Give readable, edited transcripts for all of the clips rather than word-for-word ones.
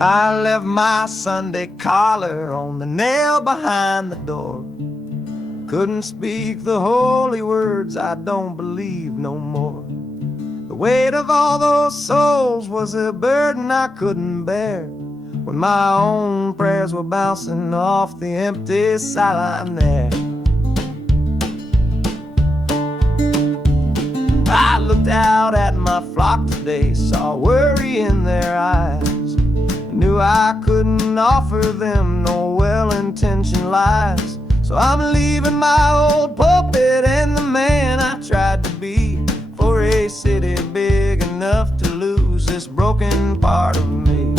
I left my Sunday collar on the nail behind the door. Couldn't speak the holy words, I don't believe no more. The weight of all those souls was a burden I couldn't bear, when my own prayers were bouncing off the empty sideline there. I looked out at my flock today, saw worry in their eyes, knew I couldn't offer them no well-intentioned lies. So I'm leaving my old pulpit and the man I tried to be, for a city big enough to lose this broken part of me.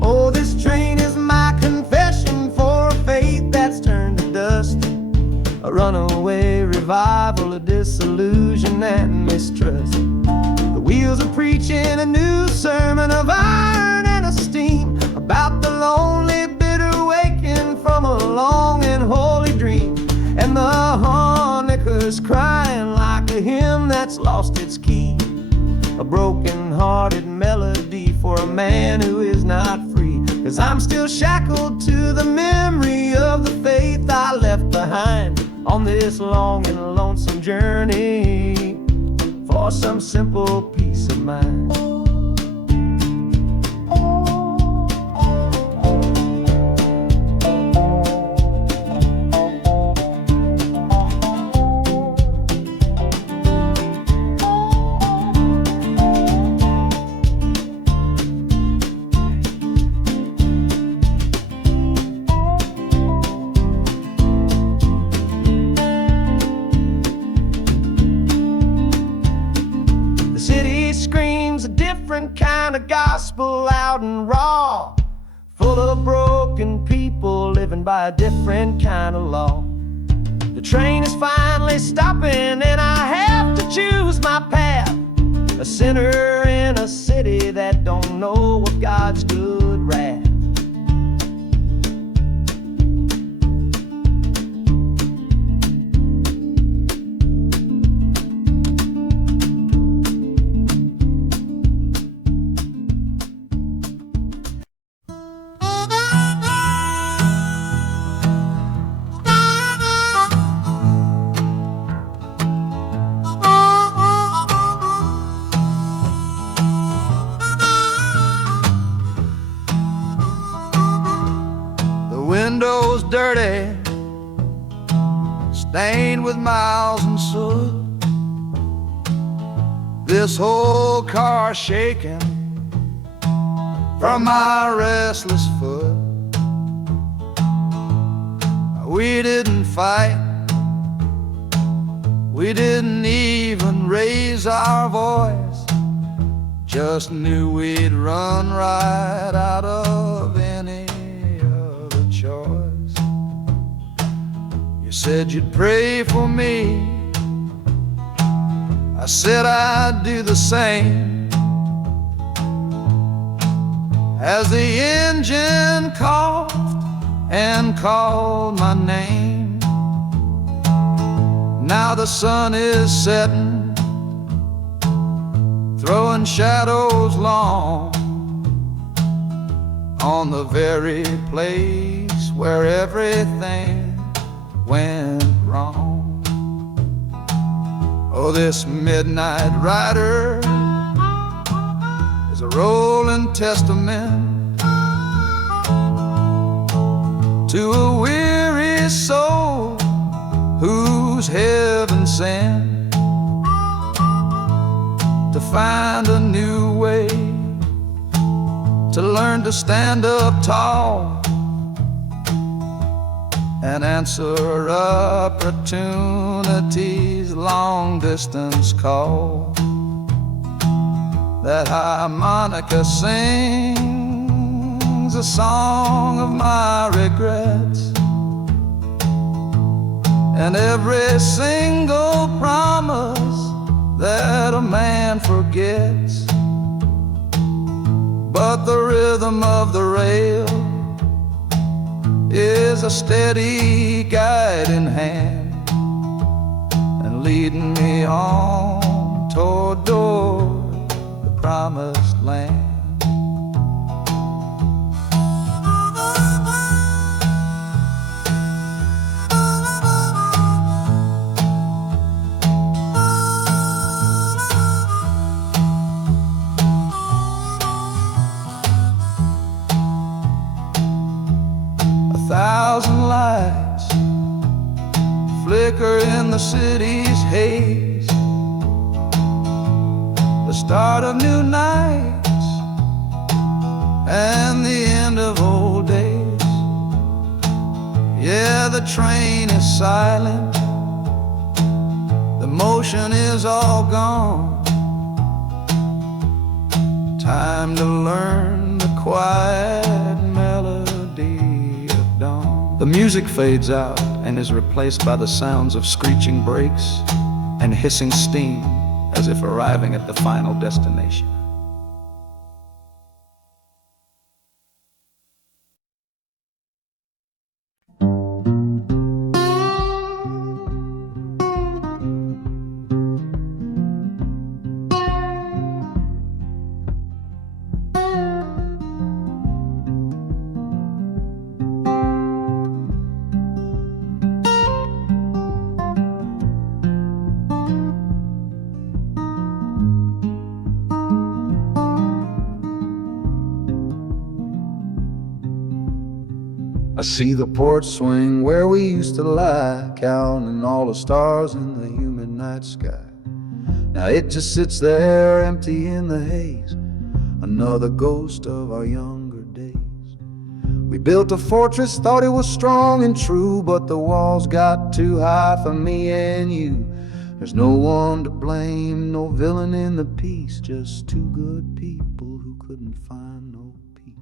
Oh, this train is my confession for a faith that's turned to dust, a runaway revival of disillusion and mistrust. The wheels are preaching a new sermon of iron and of steam, about the lonely, bitter waking from a long and holy dream. And the harmonicas crying like a hymn that's lost its key, a broken-hearted melody for a man who is not free. 'Cause I'm still shackled to the memory of the faith I left behind on this long and lonesome journey for some simple peace of mind. Different kind of gospel, loud and raw, full of broken people living by a different kind of law. The train is finally stopping and I have to choose my path, a sinner in a city that don't know what God's good wrath. Windows dirty, stained with miles and soot. This whole car shaking from my restless foot. We didn't fight, we didn't even raise our voice, just knew we'd run right out of any choice. You said you'd pray for me, I said I'd do the same. As the engine coughed and called my name, now the sun is setting, throwing shadows long on the very place where everything went wrong. Oh, this midnight rider is a rolling testament to a weary soul whose heaven sent to find a new way, to learn to stand up tall and answer opportunity's long-distance call. That harmonica sings a song of my regrets, and every single promise that a man forgets. But the rhythm of the rail is a steady guiding hand, and leading me on toward doors promised land. A thousand lights flicker in the city's haze, the start of new nights and the end of old days. Yeah, the train is silent, the motion is all gone. Time to learn the quiet melody of dawn. The music fades out and is replaced by the sounds of screeching brakes and hissing steam, as if arriving at the final destination. I see the porch swing where we used to lie, counting all the stars in the humid night sky. Now it just sits there empty in the haze, another ghost of our younger days. We built a fortress, thought it was strong and true, but the walls got too high for me and you. There's no one to blame, no villain in the piece, just two good people who couldn't find no peace.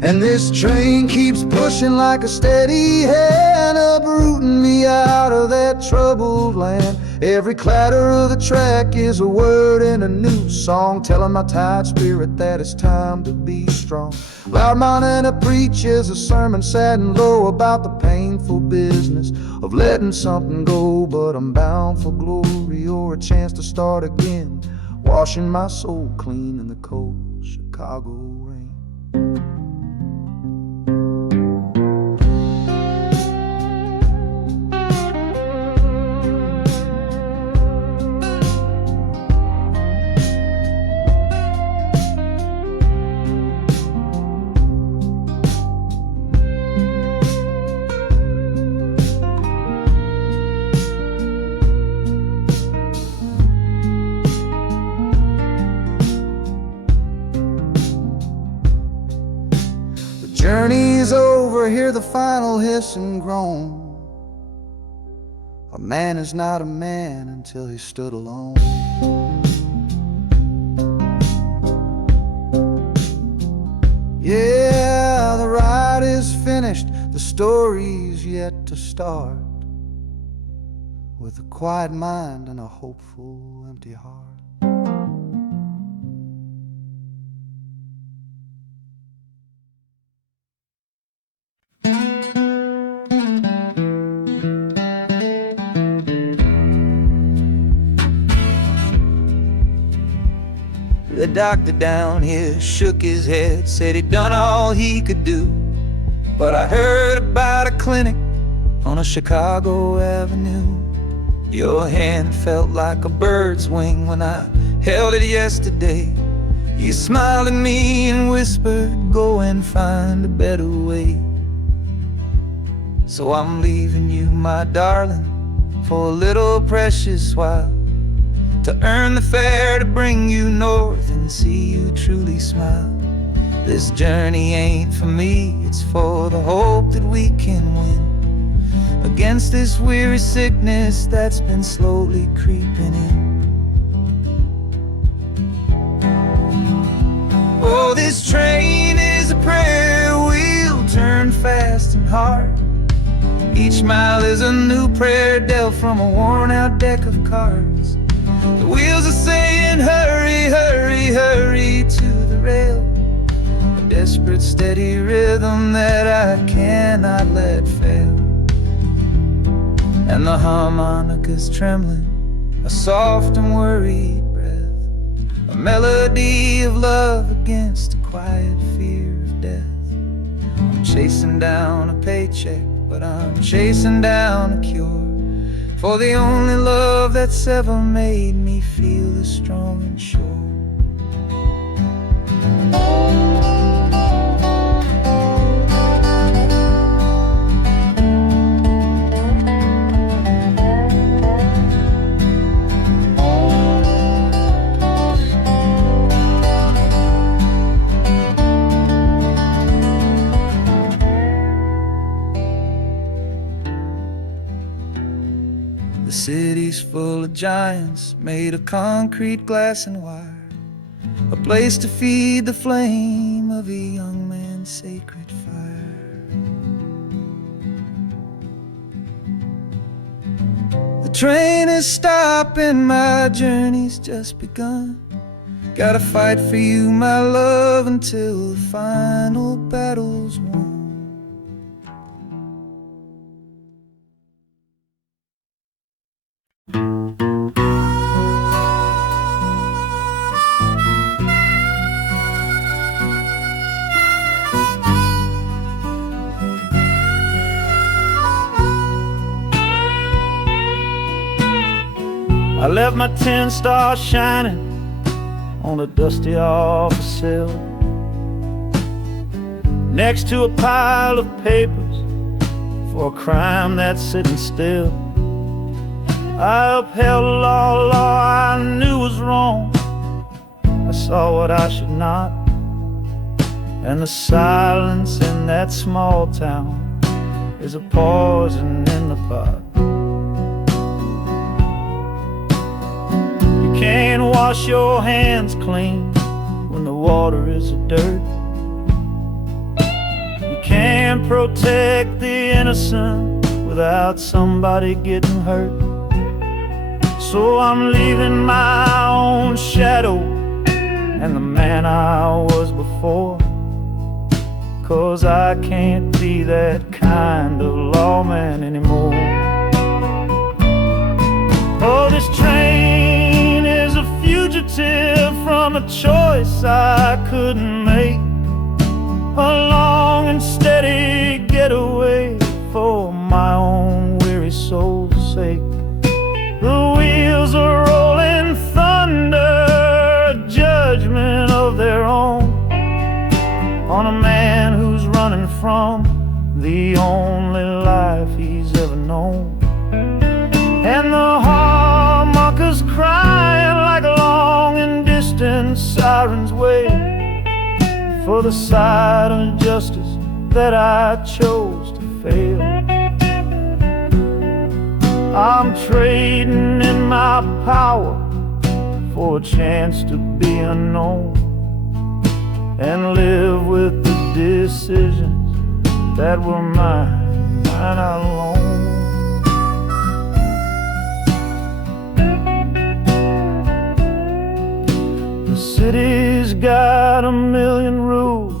And this train keeps pushing like a steady hand, uprooting me out of that troubled land. Every clatter of the track is a word in a new song, telling my tired spirit that it's time to be strong. Loud Montana preaches a sermon sad and low about the painful business of letting something go, but I'm bound for glory or a chance to start again, washing my soul clean in the cold Chicago rain. Journey's over, hear the final hiss and groan. A man is not a man until he stood alone. Yeah, the ride is finished, the story's yet to start, with a quiet mind and a hopeful empty heart. The doctor down here shook his head, said he'd done all he could do. But I heard about a clinic on a Chicago avenue. Your hand felt like a bird's wing when I held it yesterday. You smiled at me and whispered, go and find a better way. So I'm leaving you, my darling, for a little precious while, to earn the fare to bring you north and see you truly smile. This journey ain't for me, it's for the hope that we can win against this weary sickness that's been slowly creeping in. Oh, this train is a prayer wheel turned fast and hard. Each mile is a new prayer dealt from a worn-out deck of cards. The wheels are saying, hurry, hurry, hurry to the rail. A desperate, steady rhythm that I cannot let fail. And the harmonica's trembling, a soft and worried breath, a a melody of love against a quiet fear of death. I'm chasing down a paycheck, but I'm chasing down a cure for the only love that's ever made me feel this strong and sure. The city's full of giants made of concrete, glass, and wire, a place to feed the flame of a young man's sacred fire. The train is stopping, my journey's just begun. Gotta fight for you, my love, until the final battle's won. I left my 10 stars shining on a dusty office sill, next to a pile of papers for a crime that's sitting still. I upheld a law I knew was wrong. I saw what I should not, and the silence in that small town is a poison in the pot. You can't wash your hands clean when the water is of dirt. You can't protect the innocent without somebody getting hurt. So I'm leaving my own shadow and the man I was before, 'cause I can't be that kind of lawman anymore. Oh, this train is a fugitive from a choice I couldn't make, a long and steady getaway for my own weary soul's sake. The wheels are rolling thunder, a judgment of their own, on a man who's running from the only life he's ever known. And the harmonicas crying like long and distant sirens wait for the side of justice that I chose to fail. I'm trading in my power for a chance to be unknown and live with the decisions that were mine alone. The city's got a million rules,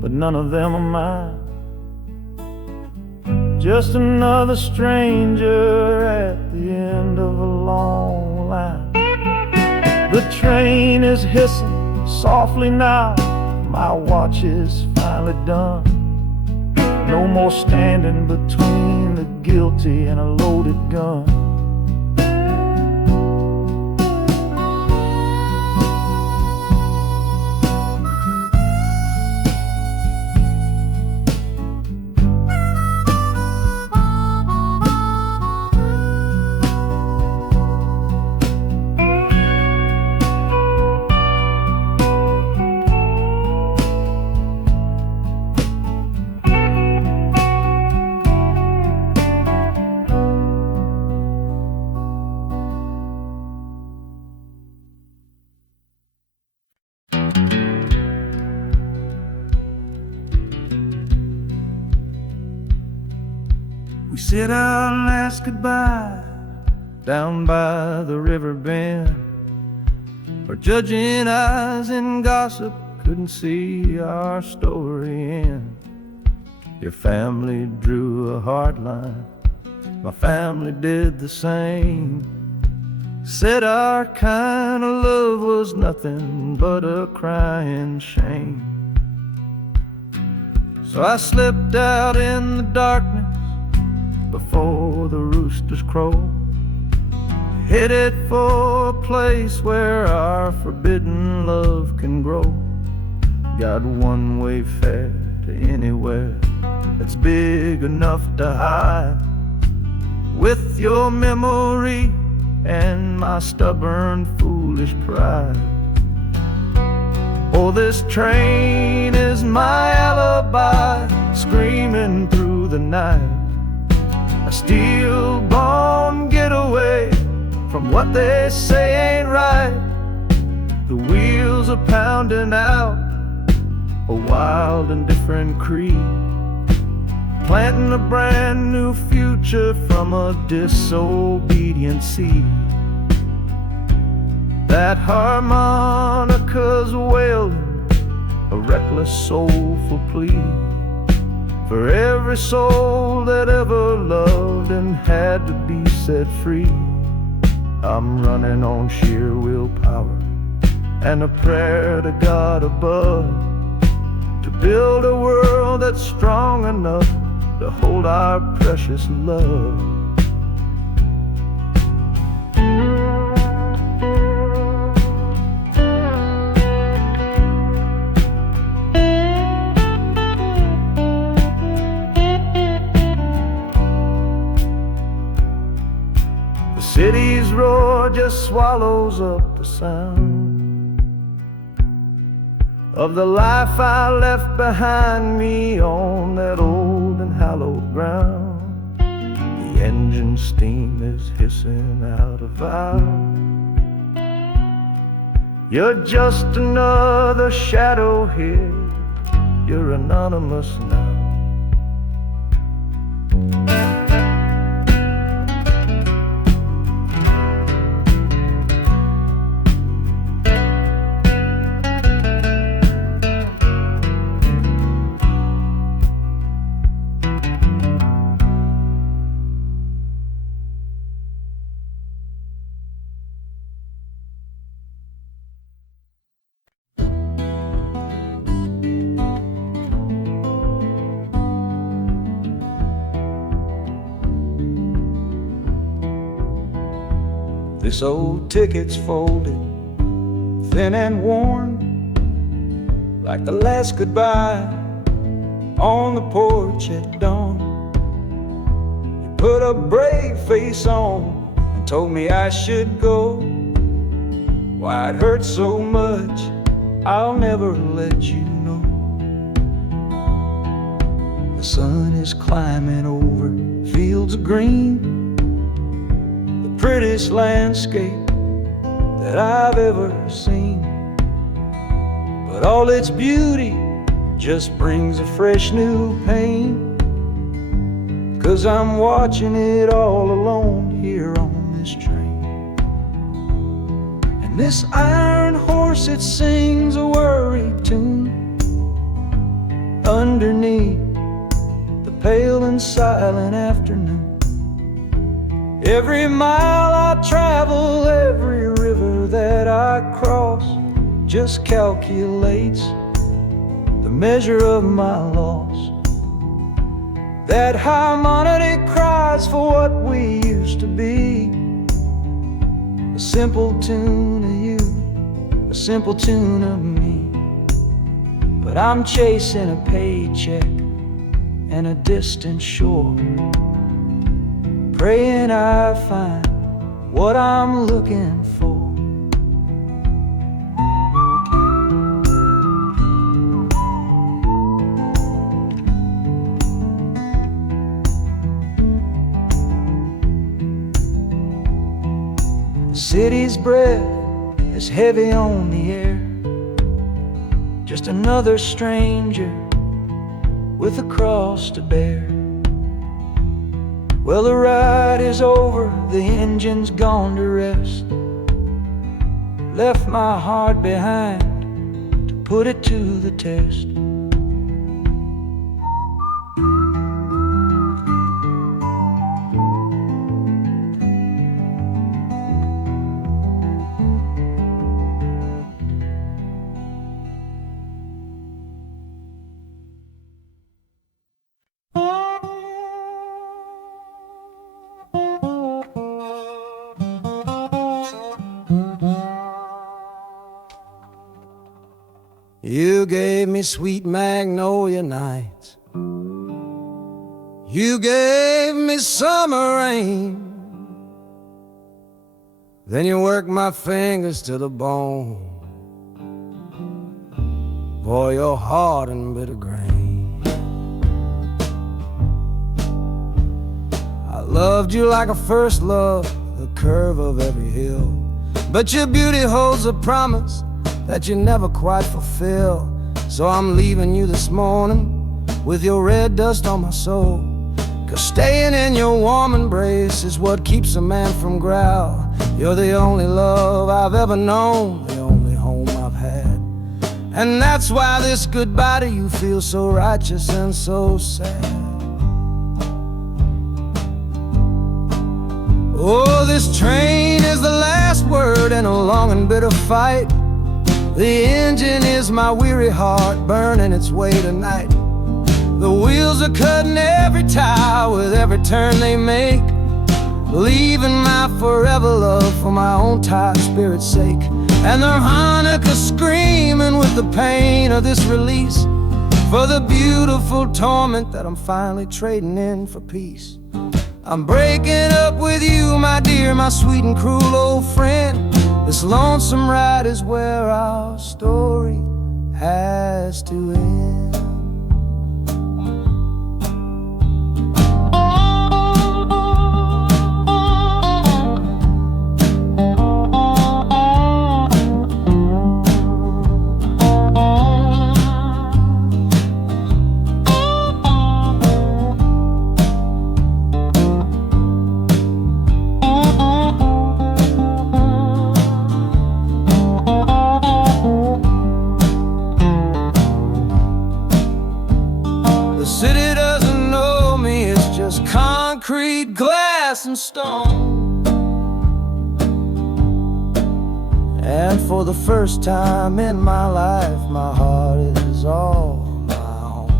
but none of them are mine. Just another stranger at the end of a long line. The train is hissing softly now, my watch is finally done. No more standing between the guilty and a loaded gun. We sit out and ask goodbye down by the river bend, where judging eyes and gossip couldn't see our story end. Your family drew a hard line, my family did the same. said our kind of love was nothing but a crying shame. So I slipped out in the darkness before the roosters crow, headed for a place where our forbidden love can grow. Got one-way fare to anywhere that's big enough to hide, with your memory and my stubborn, foolish pride. Oh, this train is my alibi, screaming through the night, a steel-born getaway from what they say ain't right. The wheels are pounding out a wild and different creed, planting a brand new future from a disobedient seed. That harmonica's wailing, a reckless soulful plea for every soul that ever loved and had to be set free. I'm running on sheer willpower and a prayer to God above, to build a world that's strong enough to hold our precious love. The city's roar just swallows up the sound of the life I left behind me on that old and hallowed ground. The engine steam is hissing out of valve. You're just another shadow here, you're anonymous now. This old ticket's folded, thin and worn, like the last goodbye on the porch at dawn. You put a brave face on and told me I should go. Why it hurts so much, I'll never let you know. The sun is climbing over fields of green, prettiest landscape that I've ever seen. But all its beauty just brings a fresh new pain, 'cause I'm watching it all alone here on this train. And this iron horse, it sings a worry tune underneath the pale and silent afternoon. Every mile I travel, every river that I cross, just calculates the measure of my loss. That harmony cries for what we used to be, a simple tune of you, a simple tune of me. But I'm chasing a paycheck and a distant shore, praying I find what I'm looking for. The city's breath is heavy on the air, just another stranger with a cross to bear. Well, the ride is over, the engine's gone to rest, left my heart behind to put it to the test. You gave me sweet magnolia nights. You gave me summer rain. Then you worked my fingers to the bone. Boy, you're hard and bitter grain. I loved you like a first love, the curve of every hill. But your beauty holds a promise that you never quite fulfill. So I'm leaving you this morning with your red dust on my soul. 'Cause staying in your warm embrace is what keeps a man from growl. You're the only love I've ever known, the only home I've had. And that's why this goodbye to you feels so righteous and so sad. Oh, this train is the last word in a long and bitter fight. The engine is my weary heart burning its way tonight. The wheels are cutting every tire with every turn they make, leaving my forever love for my own tired spirit's sake. And the harmonica screaming with the pain of this release, for the beautiful torment that I'm finally trading in for peace. I'm breaking up with you, my dear, my sweet and cruel old friend. This lonesome ride is where our story has to end. The city doesn't know me, it's just concrete, glass, and stone. And for the first time in my life, my heart is all my own.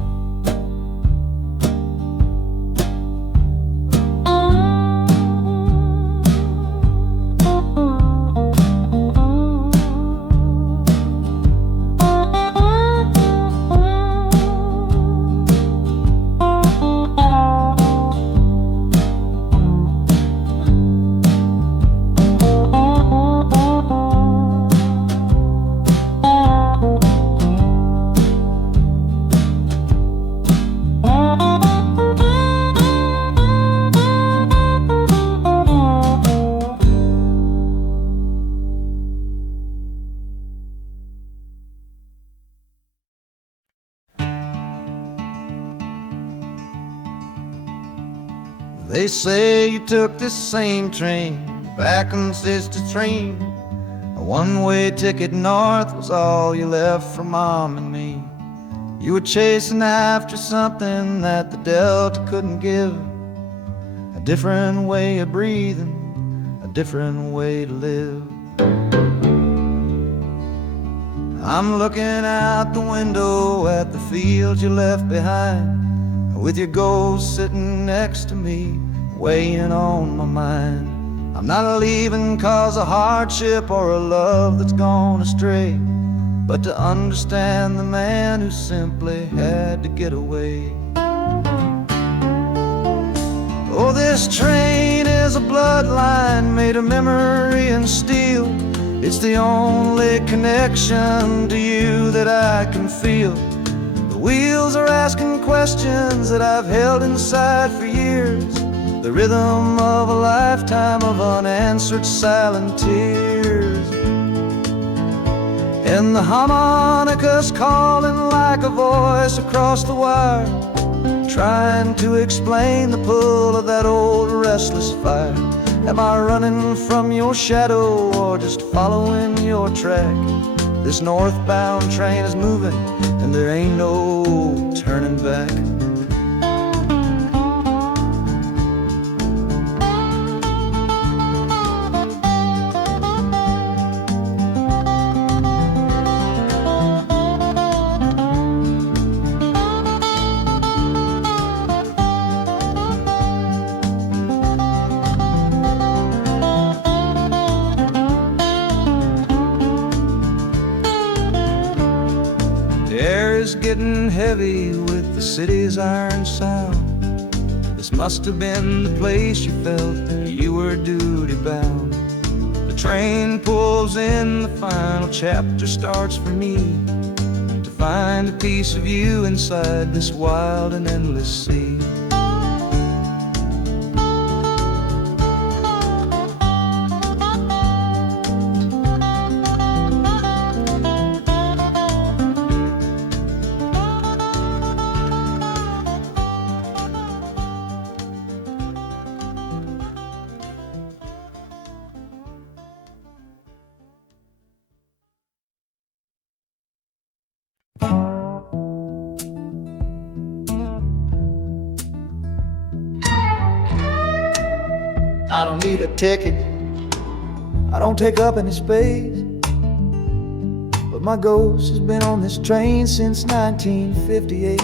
They say you took this same train back on Sister Train. A one-way ticket north was all you left for Mom and me. You were chasing after something that the Delta couldn't give. A different way of breathing, a different way to live. I'm looking out the window at the fields you left behind, with your ghost sitting next to me, weighing on my mind. I'm not leaving cause of hardship or a love that's gone astray, but to understand the man who simply had to get away. Oh, this train is a bloodline made of memory and steel. It's the only connection to you that I can feel. The wheels are asking questions that I've held inside for years, the rhythm of a lifetime of unanswered silent tears. And the harmonica's calling like a voice across the wire, trying to explain the pull of that old restless fire. Am I running from your shadow or just following your track? This northbound train is moving and there ain't no turning back. was getting heavy with the city's iron sound. This must have been the place you felt you were duty bound. The train pulls in, the final chapter starts for me, to find a piece of you inside this wild and endless sea. I don't need a ticket, I don't take up any space, but my ghost has been on this train since 1958.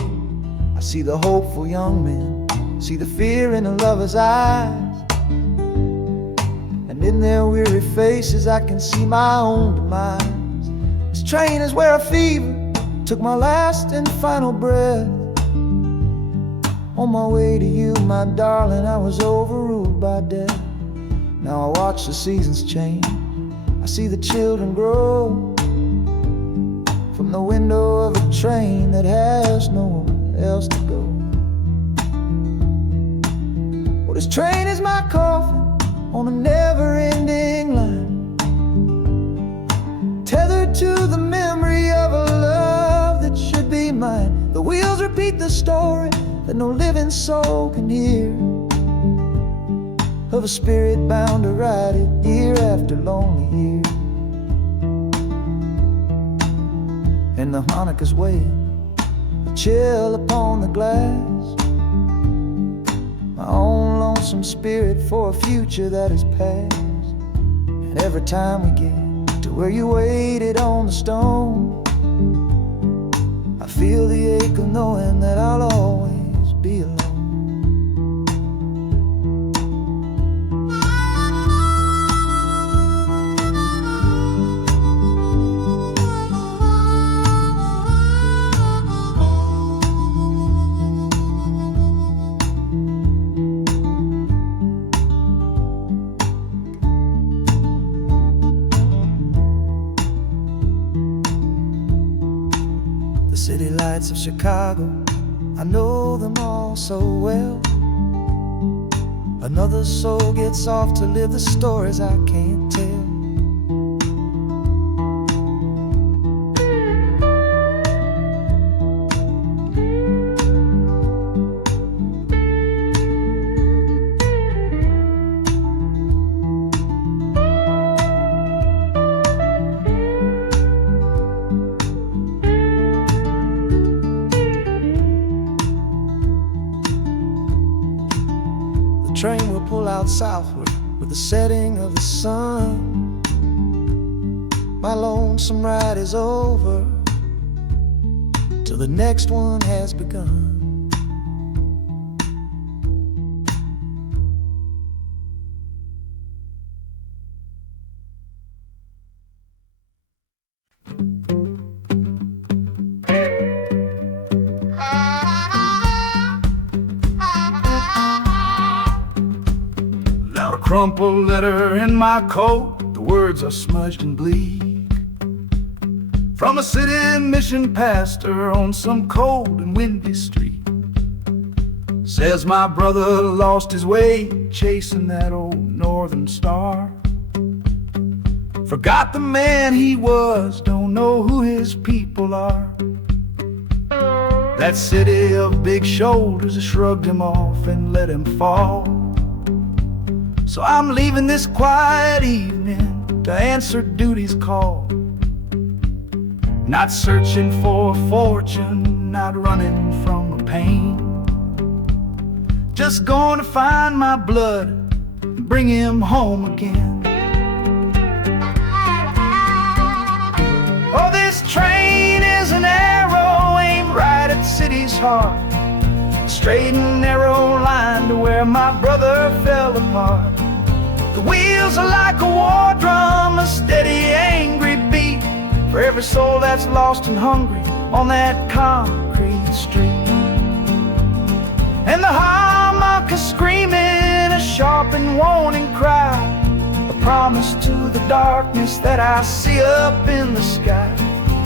I see the hopeful young men, see the fear in a lover's eyes, and in their weary faces I can see my own demise. This train is where a fever took my last and final breath. On my way to you, my darling, I was overruled by death. Now I watch the seasons change, I see the children grow, from the window of a train that has nowhere else to go. Well, this train is my coffin on a never-ending line, tethered to the memory of a love that should be mine. The wheels repeat the story that no living soul can hear, of a spirit bound to ride it year after lonely year. And the harmonicas wail, a chill upon the glass, my own lonesome spirit for a future that is past. And every time we get to where you waited on the stone, I feel the ache of knowing that I'll always be alone. The city lights of Chicago, I know them all so well. Another soul gets off to live the stories I can't tell. The train will pull out southward with the setting of the sun. My lonesome ride is over till the next one has begun. A crumpled letter in my coat, the words are smudged and bleak, from a city mission pastor on some cold and windy street. Says my brother lost his way chasing that old northern star, forgot the man he was, don't know who his people are. That city of big shoulders has shrugged him off and let him fall. So I'm leaving this quiet evening to answer duty's call. Not searching for a fortune, not running from a pain, just going to find my blood and bring him home again. Oh, this train is an arrow aimed right at the city's heart, a straight and narrow line to where my brother fell apart. The wheels are like a war drum, a steady, angry beat, for every soul that's lost and hungry, on that concrete street. And the harmonica screaming a sharp and warning cry, a promise to the darkness that I see up in the sky.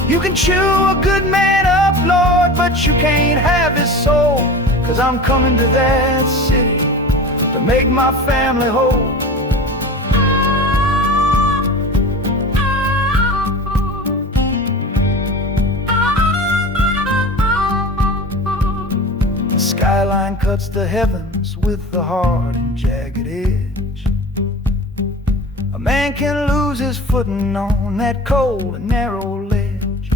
You can chew a good man up, Lord, but you can't have his soul, 'cause I'm coming to that city to make my family whole. The skyline cuts the heavens with the hard and jagged edge. A man can lose his footing on that cold and narrow ledge.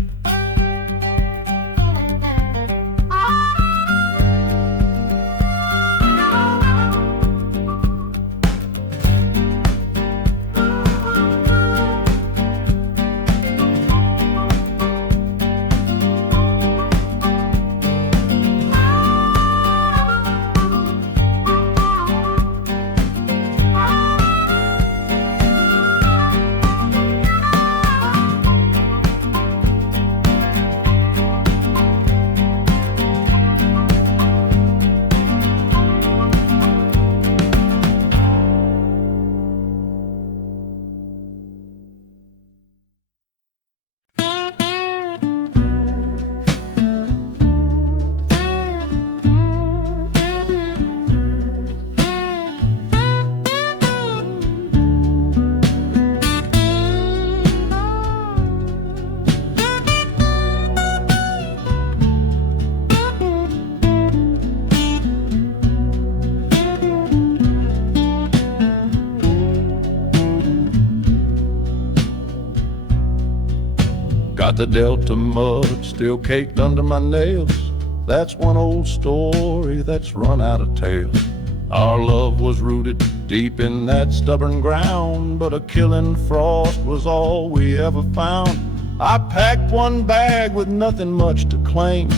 Got the Delta mud still caked under my nails. That's one old story that's run out of tales. Our love was rooted deep in that stubborn ground, but a killing frost was all we ever found. I packed one bag with nothing much to claim,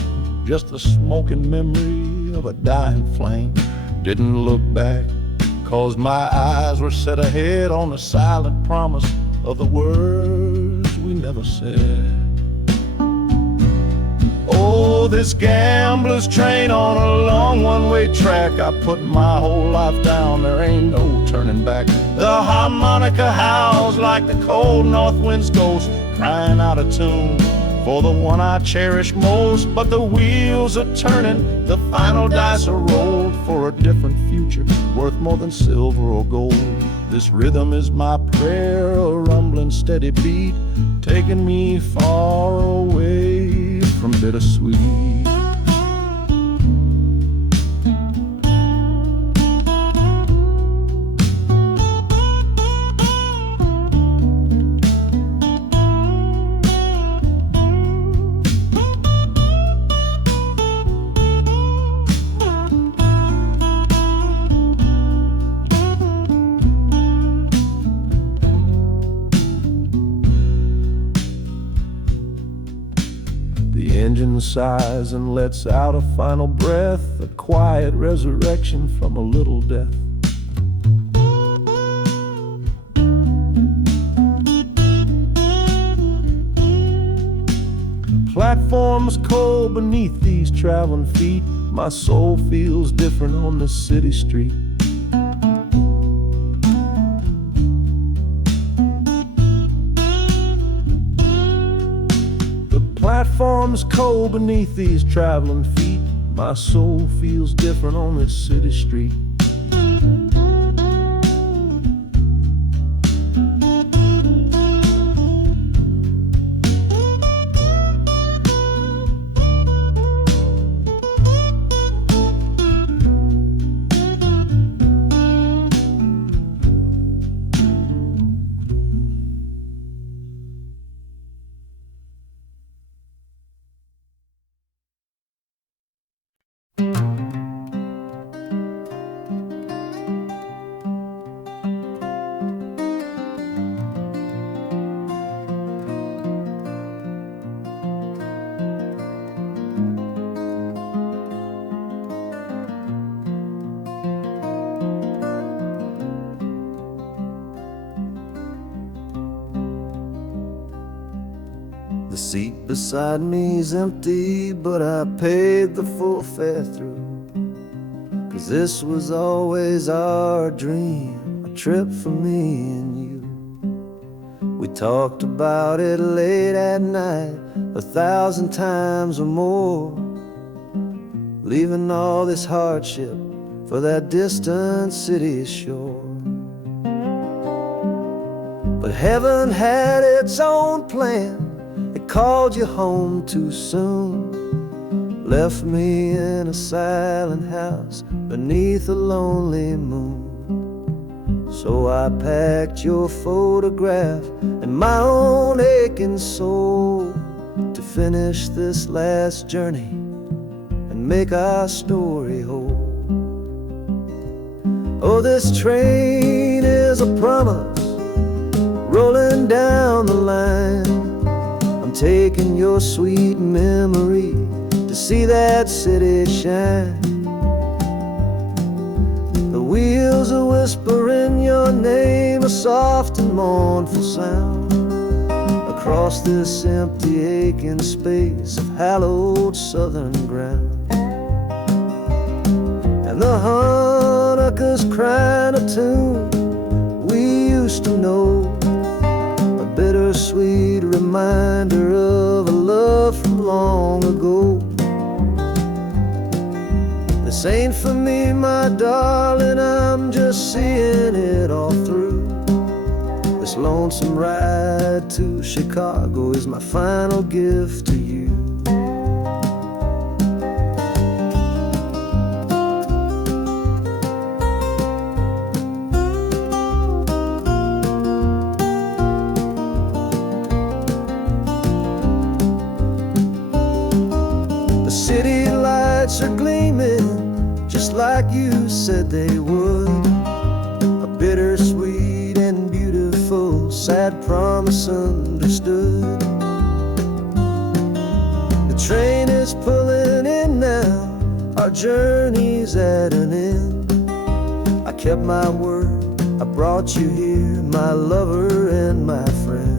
just the smoking memory of a dying flame. Didn't look back, 'cause my eyes were set ahead on the silent promise of the words we never said. Oh, this gambler's train on a long one-way track. I put my whole life down, there ain't no turning back. The harmonica howls like the cold north wind's ghost, crying out a tune for the one I cherish most. But the wheels are turning, the final dice are rolled for a different future, worth more than silver or gold. This rhythm is my prayer, a rumbling steady beat, taking me far away from bittersweet. The engine sighs and lets out a final breath, a quiet resurrection from a little death. Platforms cold beneath these traveling feet, my soul feels different on this city street. Platforms cold beneath these traveling feet, my soul feels different on this city street. The seat beside me's empty, but I paid the full fare through. 'Cause this was always our dream, a trip for me and you. We talked about it late at night, 1,000 times or more, leaving all this hardship for that distant city shore. But heaven had its own plan. It called you home too soon, left me in a silent house beneath a lonely moon. So I packed your photograph and my own aching soul to finish this last journey and make our story whole. Oh, this train is a promise rolling down the line. I'm taking your sweet memory to see that city shine. The wheels are whispering your name, a soft and mournful sound, across this empty aching space of hallowed southern ground. And the Hanukkah's crying a tune we used to know, a bittersweet reminder of a love from long ago. This ain't for me, my darling, I'm just seeing it all through. This lonesome ride to Chicago is my final gift to you. The city lights are gleaming just like you said they would, a bittersweet and beautiful sad promise understood. The train is pulling in now, our journey's at an end. I kept my word, I brought you here, my lover and my friend.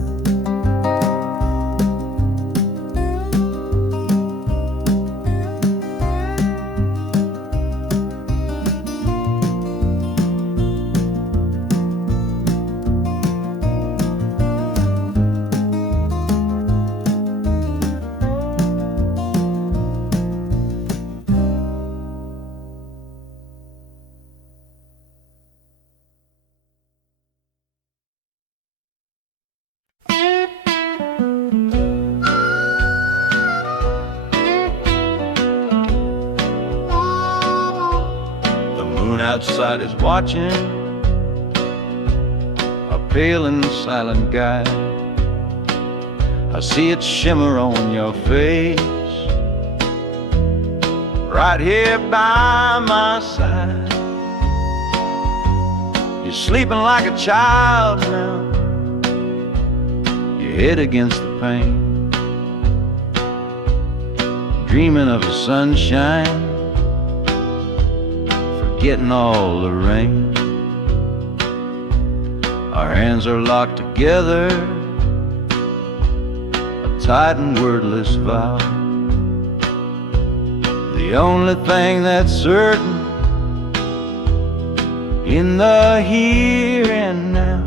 Outside is watching, a pale and silent guy. I see it shimmer on your face, right here by my side. You're sleeping like a child now, your head against the pane, dreaming of the sunshine, getting all the rain. Our hands are locked together, a tight and wordless vow. The only thing that's certain in the here and now,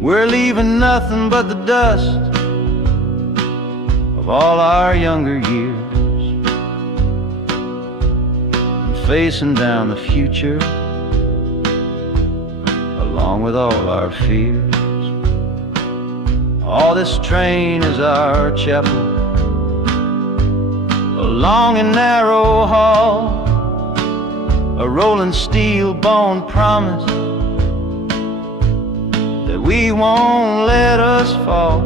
we're leaving nothing but the dust of all our younger years, facing down the future along with all our fears. Oh, this train is our chapel, a long and narrow hall, a rolling steel bone promise that we won't let us fall.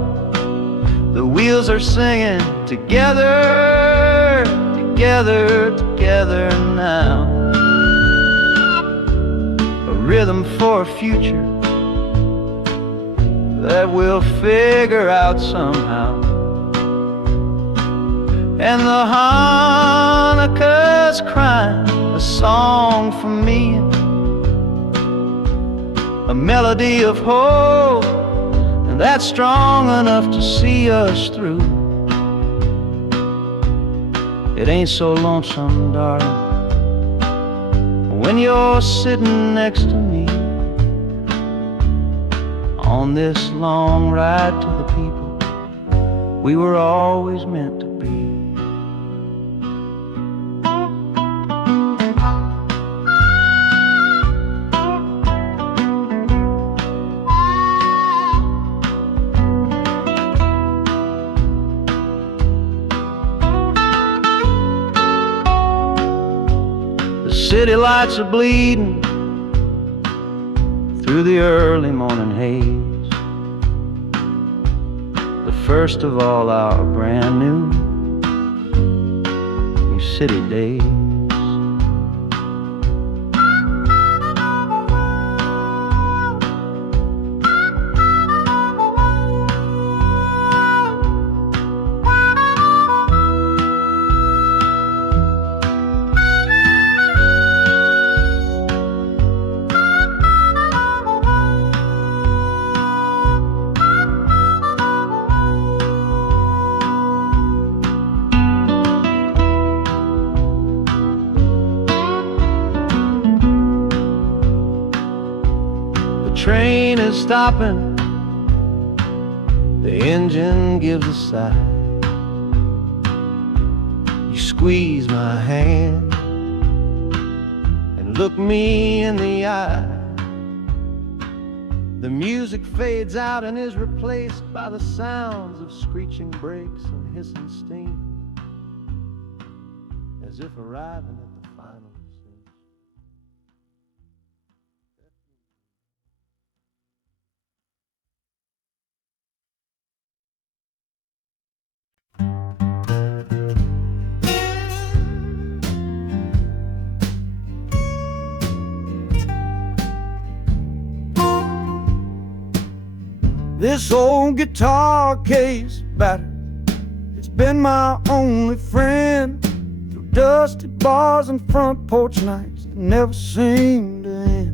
The wheels are singing together, together, together now, a rhythm for a future that we'll figure out somehow. And the Hanukkah's crying a song for me, a melody of hope, and that's strong enough to see us through. It ain't so lonesome, darling, when you're sitting next to me on this long ride to the people we were always meant to be. The city lights are bleeding through the early morning haze, the first of all our brand new city days. Train is stopping, the engine gives a sigh. You squeeze my hand and look me in the eye. The music fades out and is replaced by the sounds of screeching brakes and hissing steam, as if arriving at the final scene. This old guitar case battered, it's been my only friend through dusty bars and front porch nights that never seem to end.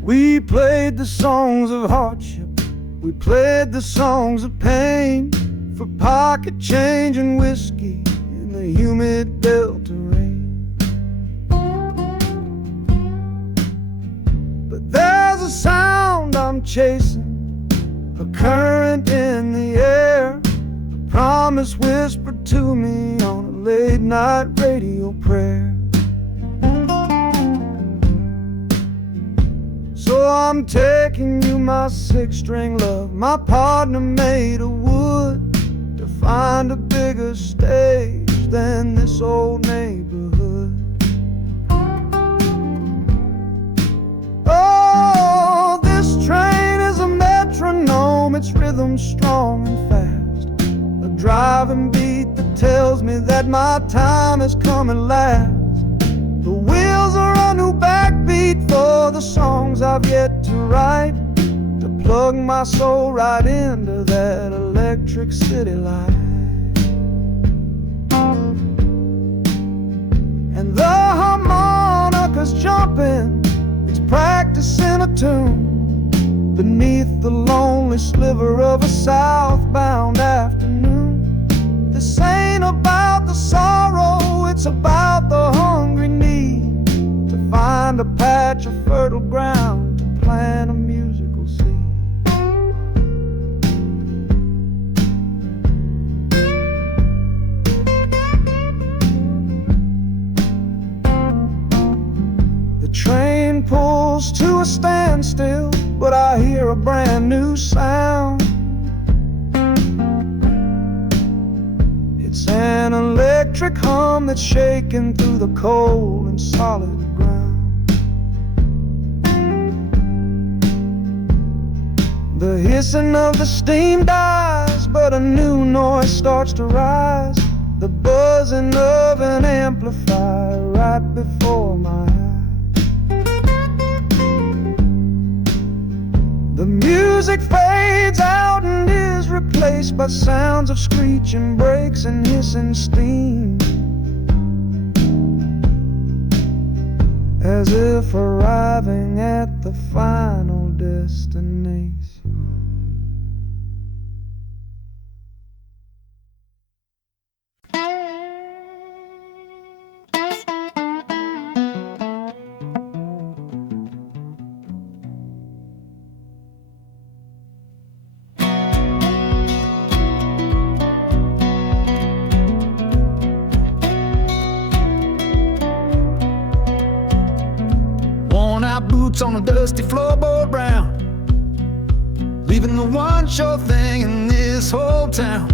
We played the songs of hardship, we played the songs of pain, for pocket change and whiskey in the humid Delta rain. There's a sound I'm chasing, a current in the air, a promise whispered to me on a late night radio prayer. So I'm taking you, my six-string love, my partner made of wood, to find a bigger stage than this old neighborhood. Train is a metronome, its rhythm strong and fast, a driving beat that tells me that my time has come at last. The wheels are a new backbeat for the songs I've yet to write, to plug my soul right into that electric city light. And the harmonica's jumping, it's practicing a tune beneath the lonely sliver of a southbound afternoon. This ain't about the sorrow, it's about the hungry need to find a patch of fertile ground to plant a musical seed. The train pulls to a standstill, but I hear a brand new sound. It's an electric hum that's shaking through the cold and solid ground. The hissing of the steam dies, but a new noise starts to rise, the buzzing of an amplifier right before my eyes. The music fades out and is replaced by sounds of screeching brakes and hissing steam, as if arriving at the final destination. boots on a dusty floorboard brown, leaving the one sure thing in this whole town.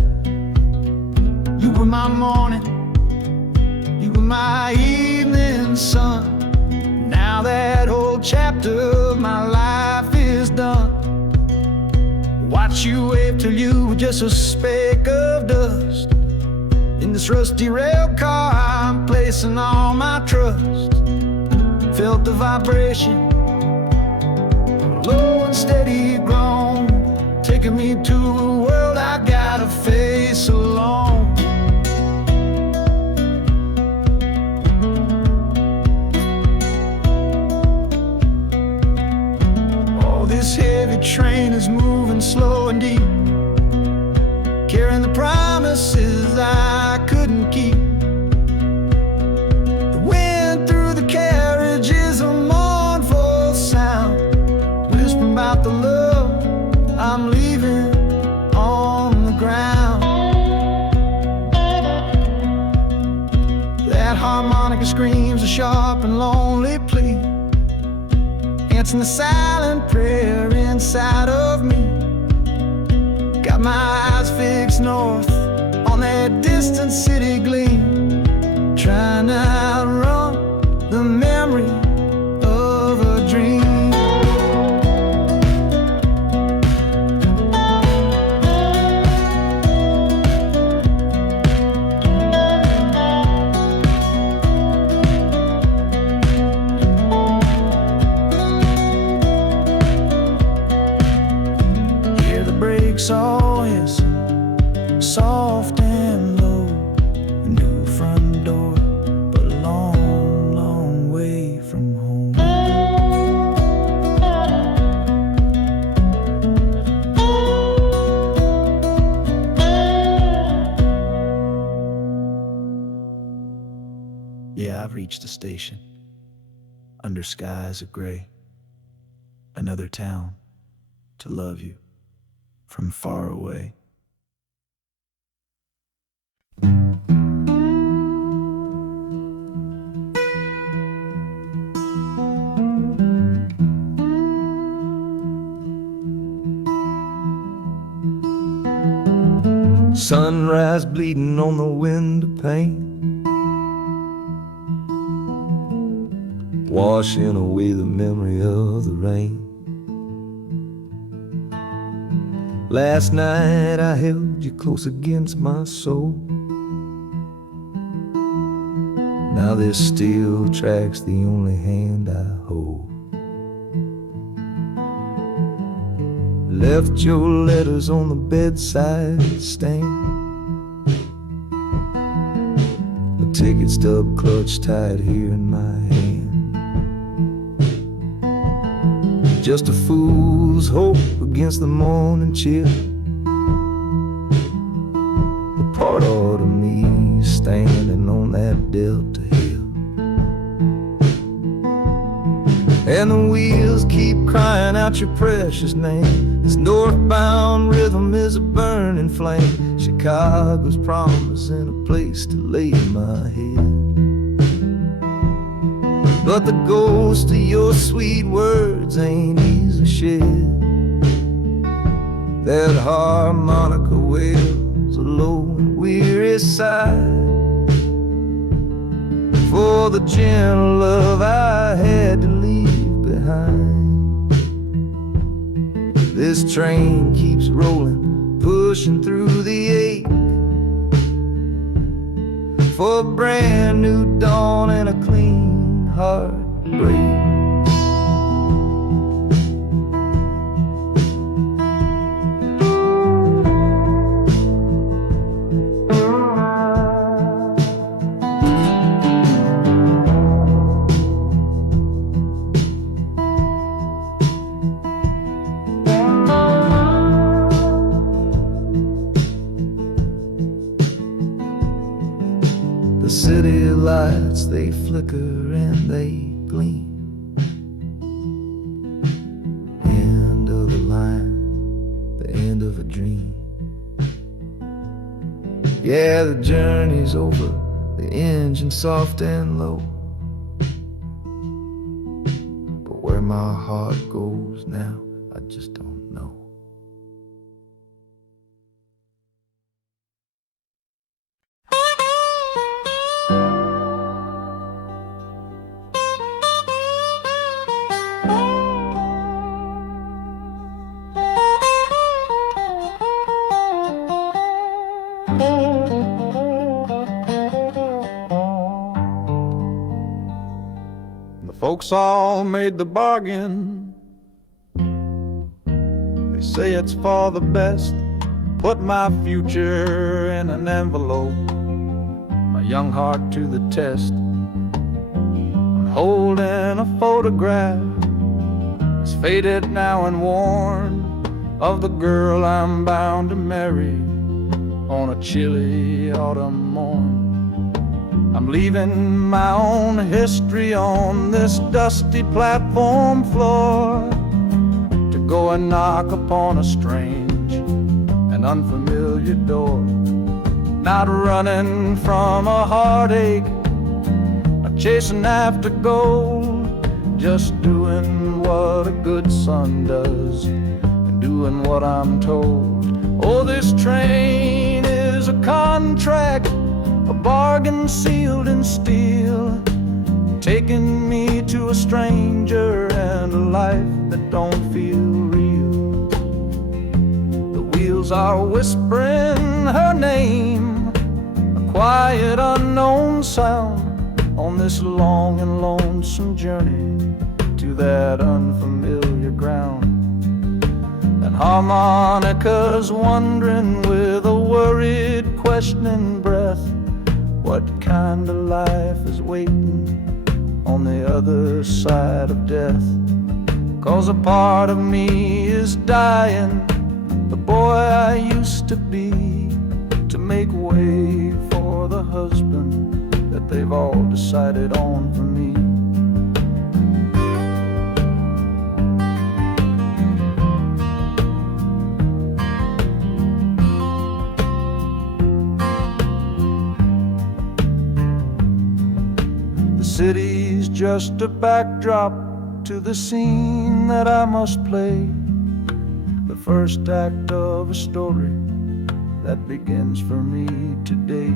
You were my morning, you were my evening sun. Now that whole chapter of my life is done. Watch you wave till you were just a speck of dust. In this rusty rail car I'm placing all my trust. Felt the vibration, low and steady groan, taking me to a world I gotta face alone. Oh, this heavy train is moving slow and deep, carrying the promises I couldn't keep. The wind through the carriage is a mournful sound, whispering about the love I'm leaving on the ground. That harmonica screams a sharp and lonely plea, answering the silent prayer inside of me. Got my eyes fixed north on that distant city gleam, trying to outrun the memory of a dream. Hear the brakes all hiss, soft and low. A new front door, but a long, long way from home. Yeah, I've reached the station, under skies of gray. Another town to love you from far away. Sunrise bleeding on the window pane, washing away the memory of the rain. Last night I held you close against my soul. Now this steel track's the only hand I hold. Left your letters on the bedside stand, a ticket stub clutched tight here in my hand. Just a fool's hope against the morning chill, the part of me standing on that Delta hill. And the wheels keep crying out your precious name. This northbound rhythm is a burning flame. Chicago's promising a place to lay my head, but the ghost of your sweet words ain't easy shed. That harmonica wails a low and weary sigh for the gentle love I had to leave behind. This train keeps rolling, pushing through the ache, for a brand new dawn and a clean heartbreak. The city lights, they flicker and they gleam. End of the line, the end of a dream. Yeah, the journey's over, the engine soft and low, but Where my heart goes now, I just don't know. The folks all made the bargain. They say it's for the best. Put my future in an envelope, my young heart to the test. I'm holding a photograph, it's faded now and worn, of the girl I'm bound to marry on a chilly autumn morn. I'm leaving my own history on this dusty platform floor to go and knock upon a strange and unfamiliar door. Not running from a heartache, not chasing after gold, just doing what a good son does and doing what I'm told. Oh, this train is a contract, a bargain sealed in steel, taking me to a stranger and a life that don't feel real. The wheels are whispering her name, a quiet unknown sound, on this long and lonesome journey to that unfamiliar ground. And harmonicas wondering with a worried, questioning breath, what kind of life is waiting on the other side of death? 'Cause a part of me is dying, the boy I used to be, to make way for the husband that they've all decided on for me. The city's just a backdrop to the scene that I must play, the first act of a story that begins for me today.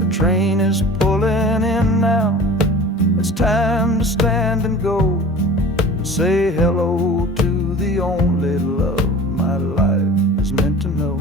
The train is pulling in now, it's time to stand and go and say hello to the only love my life is meant to know.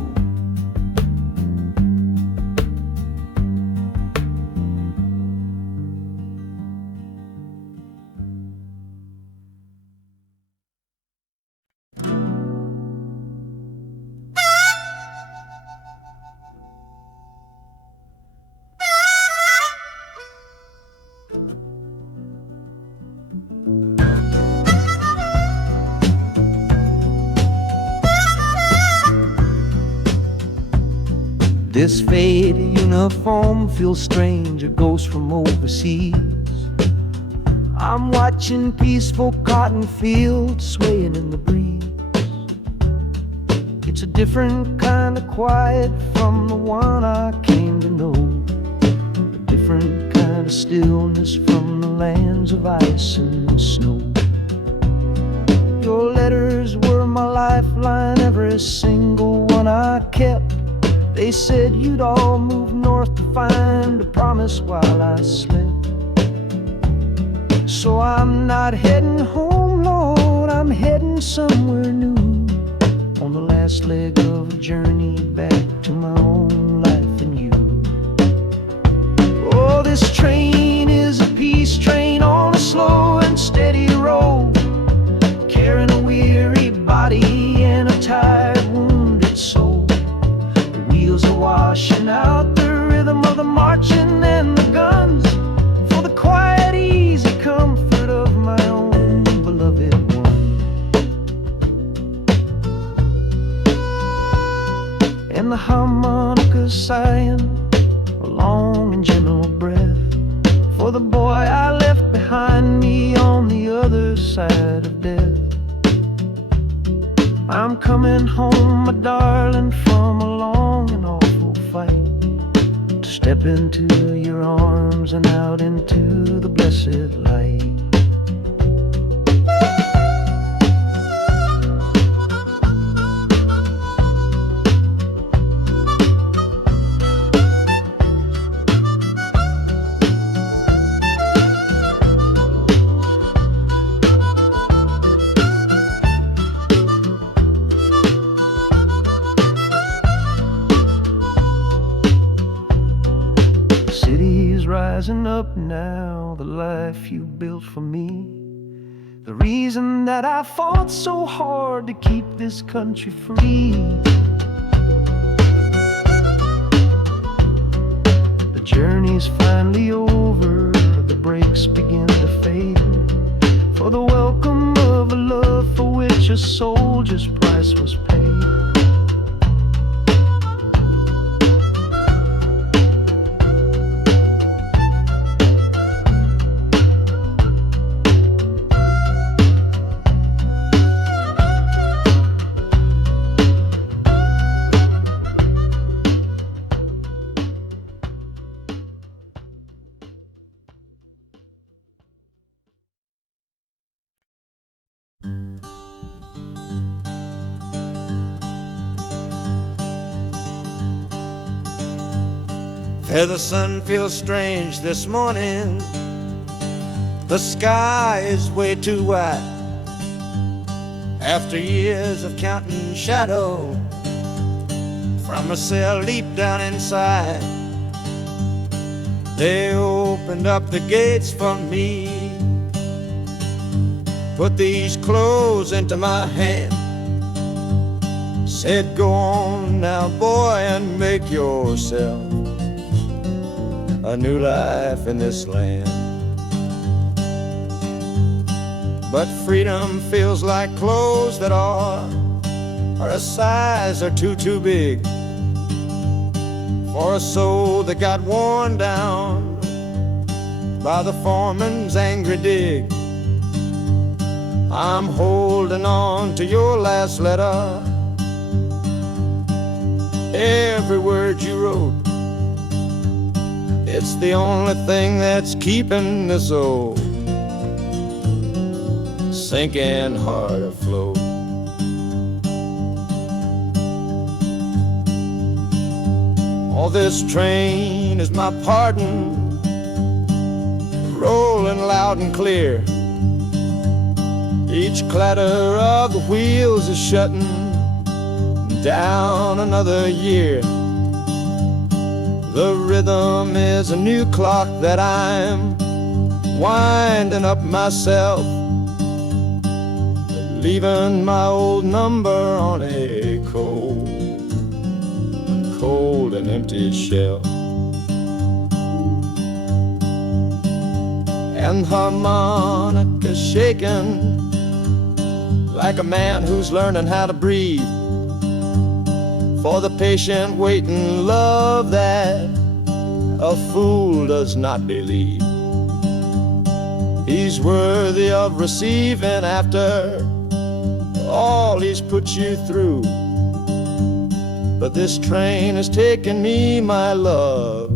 This faded uniform feels strange, a ghost from overseas. I'm watching peaceful cotton fields swaying in the breeze. It's a different kind of quiet from the one I came to know, a different kind of stillness from the lands of ice and snow. Your letters were my lifeline, every single one I kept. They said you'd all move north to find a promise while I slept. So I'm not heading home, Lord, I'm heading somewhere new, on the last leg of a journey back to my own life and you. Oh, this train is a peace train on a slow and steady road, carrying a weary body and a tired, wounded soul. Wheels are washing out the rhythm of the marching and the guns, for the quiet, easy comfort of my own beloved one. And the harmonicas sighing a long and gentle breath for the boy I left behind me on the other side of death. I'm coming home, my darling, from a long and awful fight, to step into your arms and out into the blessed light. Rising up now, the life you built for me, the reason that I fought so hard to keep this country free. The journey's finally over, the brakes begin to fade, for the welcome of a love for which a soldier's price was paid. The sun feels strange this morning. The sky is way too white. After years of counting shadow from a cell deep down inside, they opened up the gates for me, put these clothes into my hand, said, go on now, boy, and make yourself a new life in this land. But freedom feels like clothes that are a size or too big for a soul that got worn down by the foreman's angry dig. I'm holding on to your last letter, every word you wrote. It's the only thing that's keeping this old sinking heart afloat. Oh, this train is my pardon, rolling loud and clear. Each clatter of the wheels is shutting down another year. The rhythm is a new clock that I'm winding up myself, leaving my old number on a cold and empty shelf. And harmonica shaking like a man who's learning how to breathe, for the patient waiting love that a fool does not believe. He's worthy of receiving after all he's put you through. But this train has taken me, my love,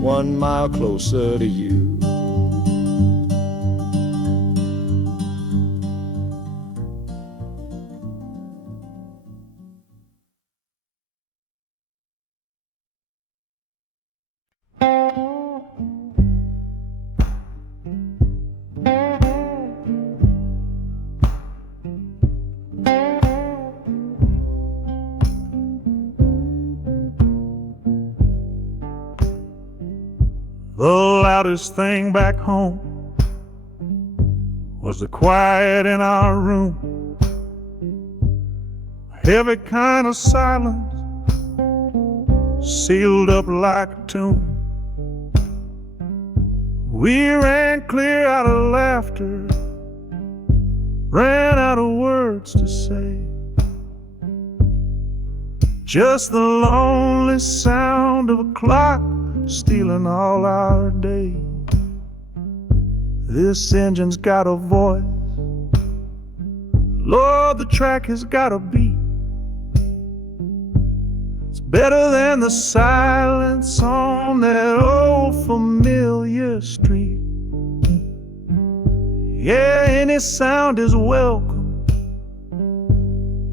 1 mile closer to you. The loudest thing back home was the quiet in our room, a heavy kind of silence, sealed up like a tomb. We ran clear out of laughter, ran out of words to say, just the lonely sound of a clock stealing all our day. This engine's got a voice Lord, the track has got a beat. It's better than the silence on that old familiar street. Yeah, any sound is welcome,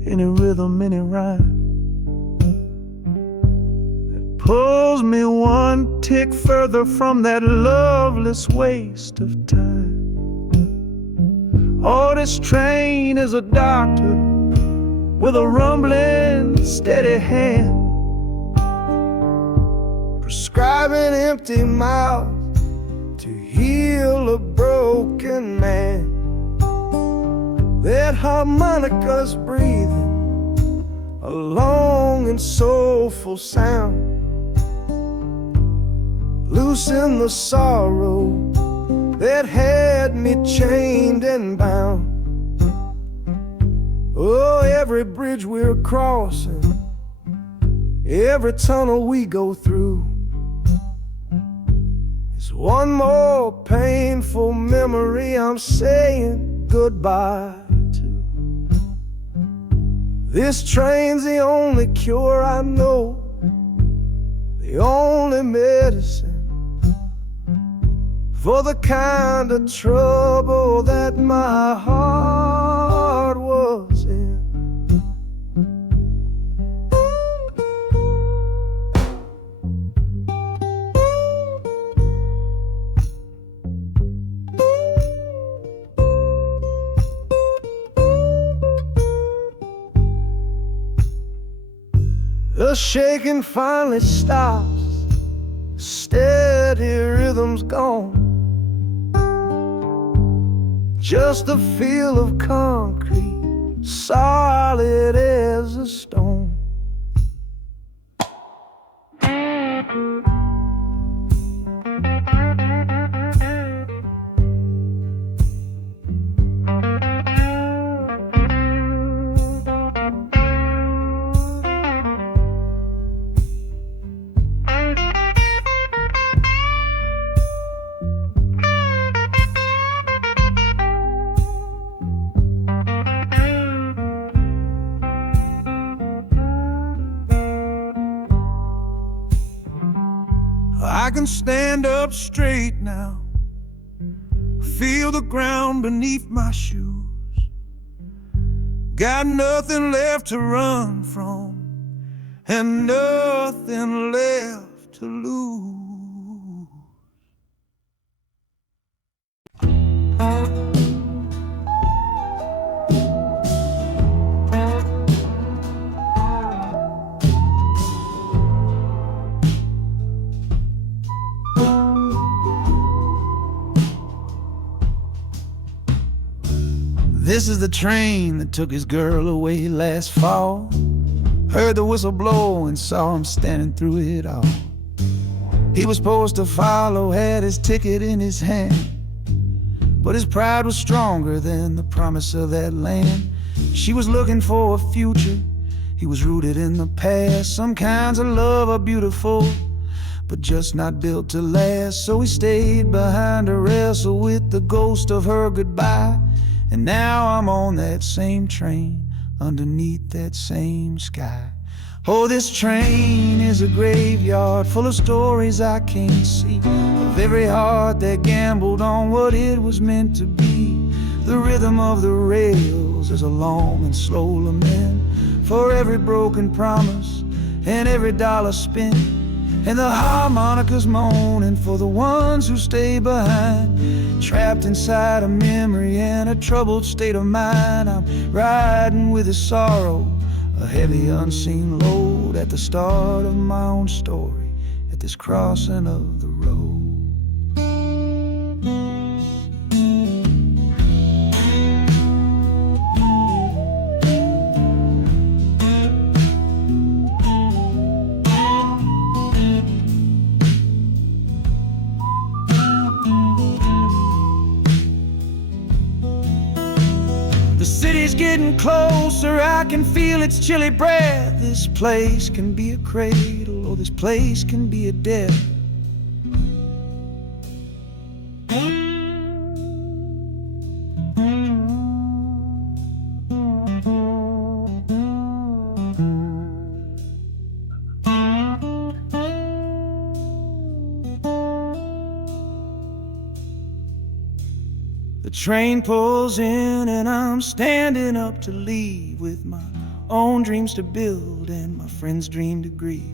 any rhythm, any rhyme that pulls me one tick further from that loveless waste of time. Oh, this train is a doctor with a rumbling, steady hand, prescribing empty mouths to heal a broken man. That harmonica's breathing a long and soulful sound, loosen the sorrow that had me chained and bound. Oh, every bridge we're crossing, every tunnel we go through, it's one more painful memory I'm saying goodbye to. This train's the only cure I know, the only medicine for the kind of trouble that my heart was in. The shaking finally stops, steady rhythm's gone, just a feel of concrete, solid as a stone. I can stand up straight now, feel the ground beneath my shoes. Got nothing left to run from and nothing left to lose. This is the train that took his girl away last fall. Heard the whistle blow and saw him standing through it all. He was supposed to follow, had his ticket in his hand, but his pride was stronger than the promise of that land. She was looking for a future, he was rooted in the past. Some kinds of love are beautiful, but just not built to last. So he stayed behind to wrestle with the ghost of her goodbye. And now I'm on that same train, underneath that same sky. Oh, this train is a graveyard full of stories I can't see, of every heart that gambled on what it was meant to be. The rhythm of the rails is a long and slow lament for every broken promise and every dollar spent. And the harmonica's moaning for the ones who stay behind, trapped inside a memory and a troubled state of mind. I'm riding with his sorrow, a heavy unseen load, at the start of my own story, at this crossing of the road. The city's getting closer, I can feel its chilly breath. This place can be a cradle, or this place can be a death. train pulls in and I'm standing up to leave with my own dreams to build and my friends' dream to grieve.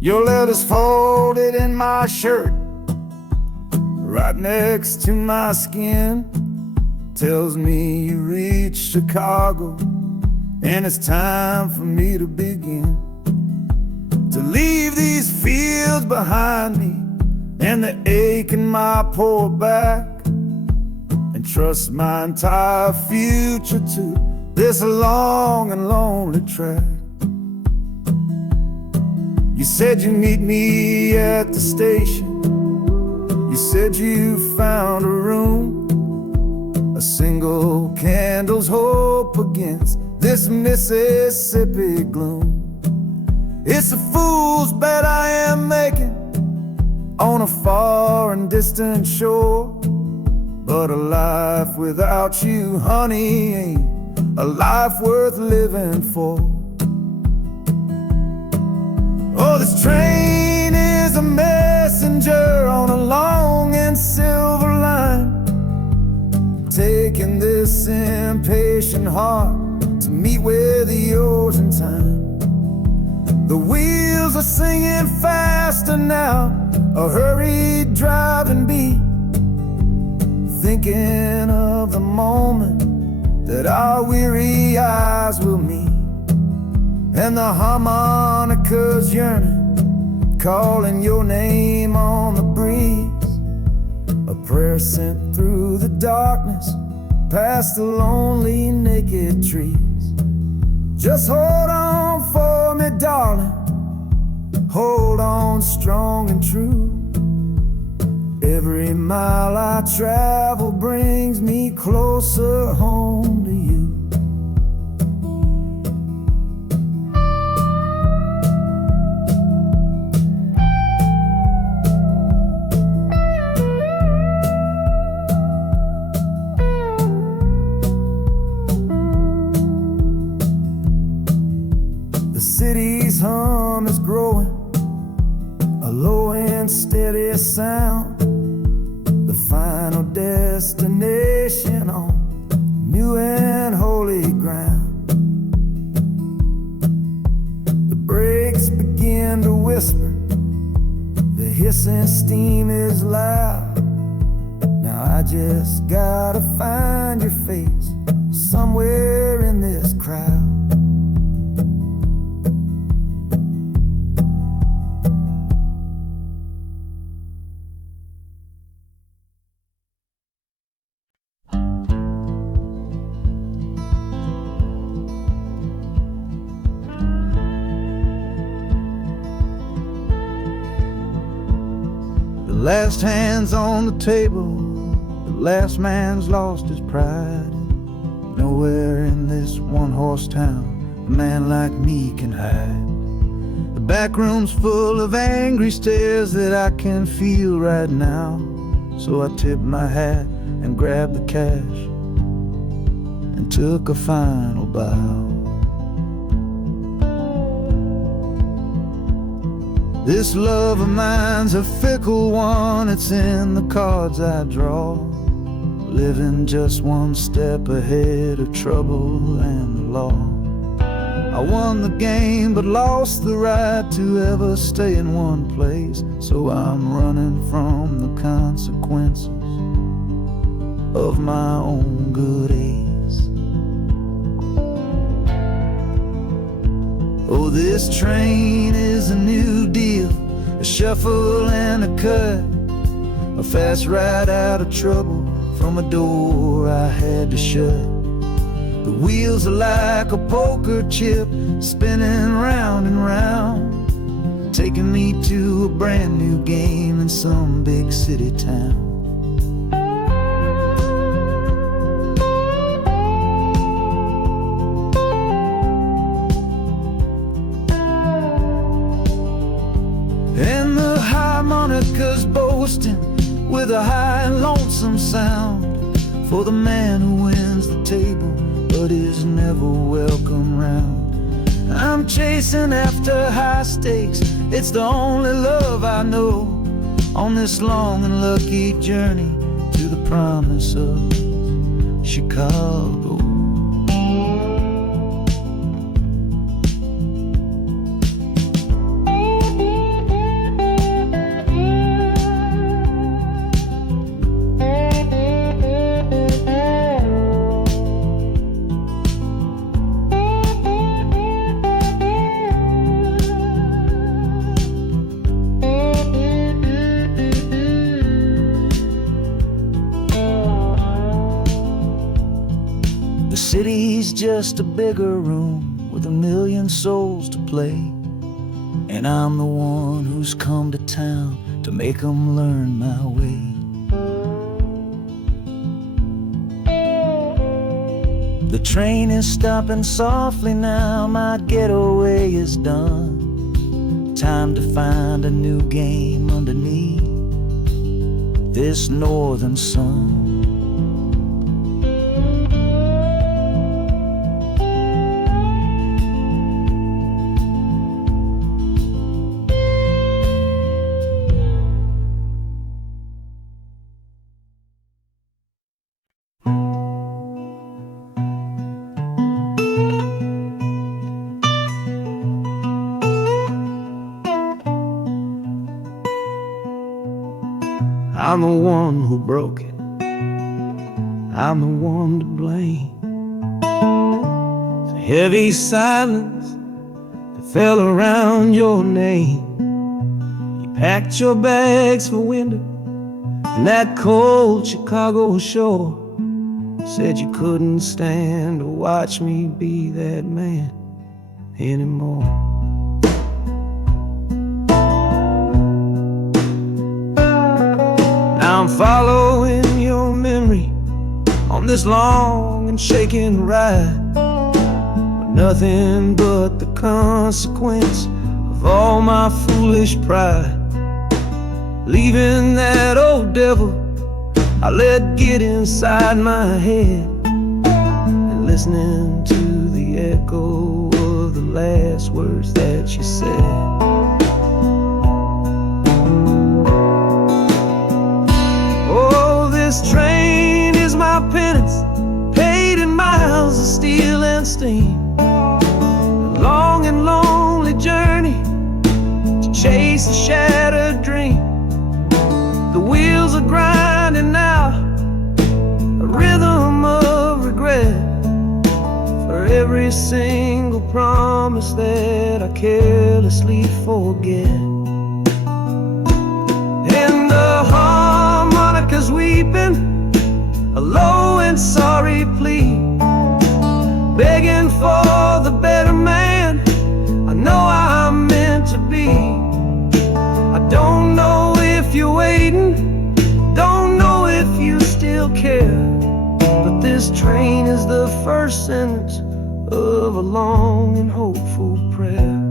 Your letter's folded in my shirt, right next to my skin. Tells me you reached Chicago, and it's time for me to begin. To leave these fields behind me, and the ache in my poor back, and trust my entire future to this long and lonely track. You said you'd meet me at the station. You said you found a room, a single candle's hope against this Mississippi gloom. It's a fool's bet I am making on a far and distant shore, but a life without you, honey, ain't a life worth living for. Oh, this train is a messenger on a long and silver line, taking this impatient heart to meet with yours in time. The wheels are singing faster now, a hurried driving beat, thinking of the moment that our weary eyes will meet. And the harmonica's yearning, calling your name on the breeze. A prayer sent through the darkness, past the lonely naked trees. Just hold on for me, darling, hold on strong and true. Every mile I travel brings me closer home to you. The city's hum is growing, a low and steady sound. The final destination on new and holy ground. The brakes begin to whisper, the hissing steam is loud. Now I just gotta find your face somewhere in this crowd. The last hand's on the table, the last man's lost his pride. Nowhere in this one-horse town a man like me can hide. The back room's full of angry stares that I can feel right now. So I tipped my hat and grabbed the cash and took a final bow. This love of mine's a fickle one, it's in the cards I draw. Living just one step ahead of trouble and the law. I won the game but lost the right to ever stay in one place. So I'm running from the consequences of my own good ace. Oh, this train is a new deal, a shuffle and a cut, a fast ride out of trouble from a door I had to shut. The wheels are like a poker chip, spinning round and round, taking me to a brand new game in some big city town. And the harmonica's boasting with a high and lonesome sound for the man who wins the table but is never welcome round. I'm chasing after high stakes, it's the only love I know on this long and lucky journey to the promise of Chicago. The city's just a bigger room with a million souls to play, and I'm the one who's come to town to make 'em learn my way. The train is stopping softly now, my getaway is done. Time to find a new game underneath this northern sun. I'm the one who broke it, I'm the one to blame. The heavy silence that fell around your name. You packed your bags for winter in that cold Chicago shore. Said you couldn't stand to watch me be that man anymore. I'm following your memory on this long and shaking ride, with nothing but the consequence of all my foolish pride. Leaving that old devil I let get inside my head, and listening to the echo of the last words that you said. This train is my penance, paid in miles of steel and steam. A long and lonely journey to chase a shattered dream. The wheels are grinding now, a rhythm of regret for every single promise that I carelessly forget. And the harmonica's weeping a low and sorry plea, begging for the better man I know I'm meant to be. I don't know if you're waiting, don't know if you still care, but this train is the first sentence of a long and hopeful prayer.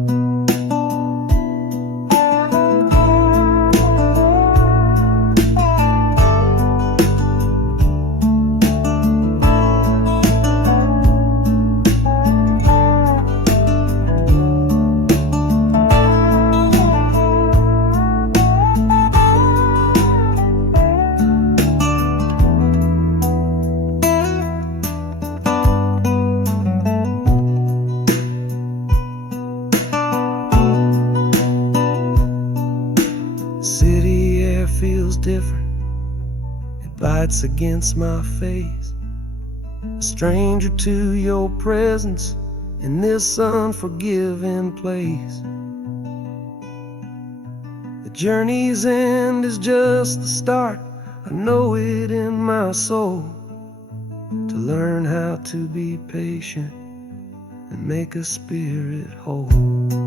City air feels different, it bites against my face. A stranger to your presence in this unforgiving place. The journey's end is just the start, I know it in my soul. To learn how to be patient and make a spirit whole.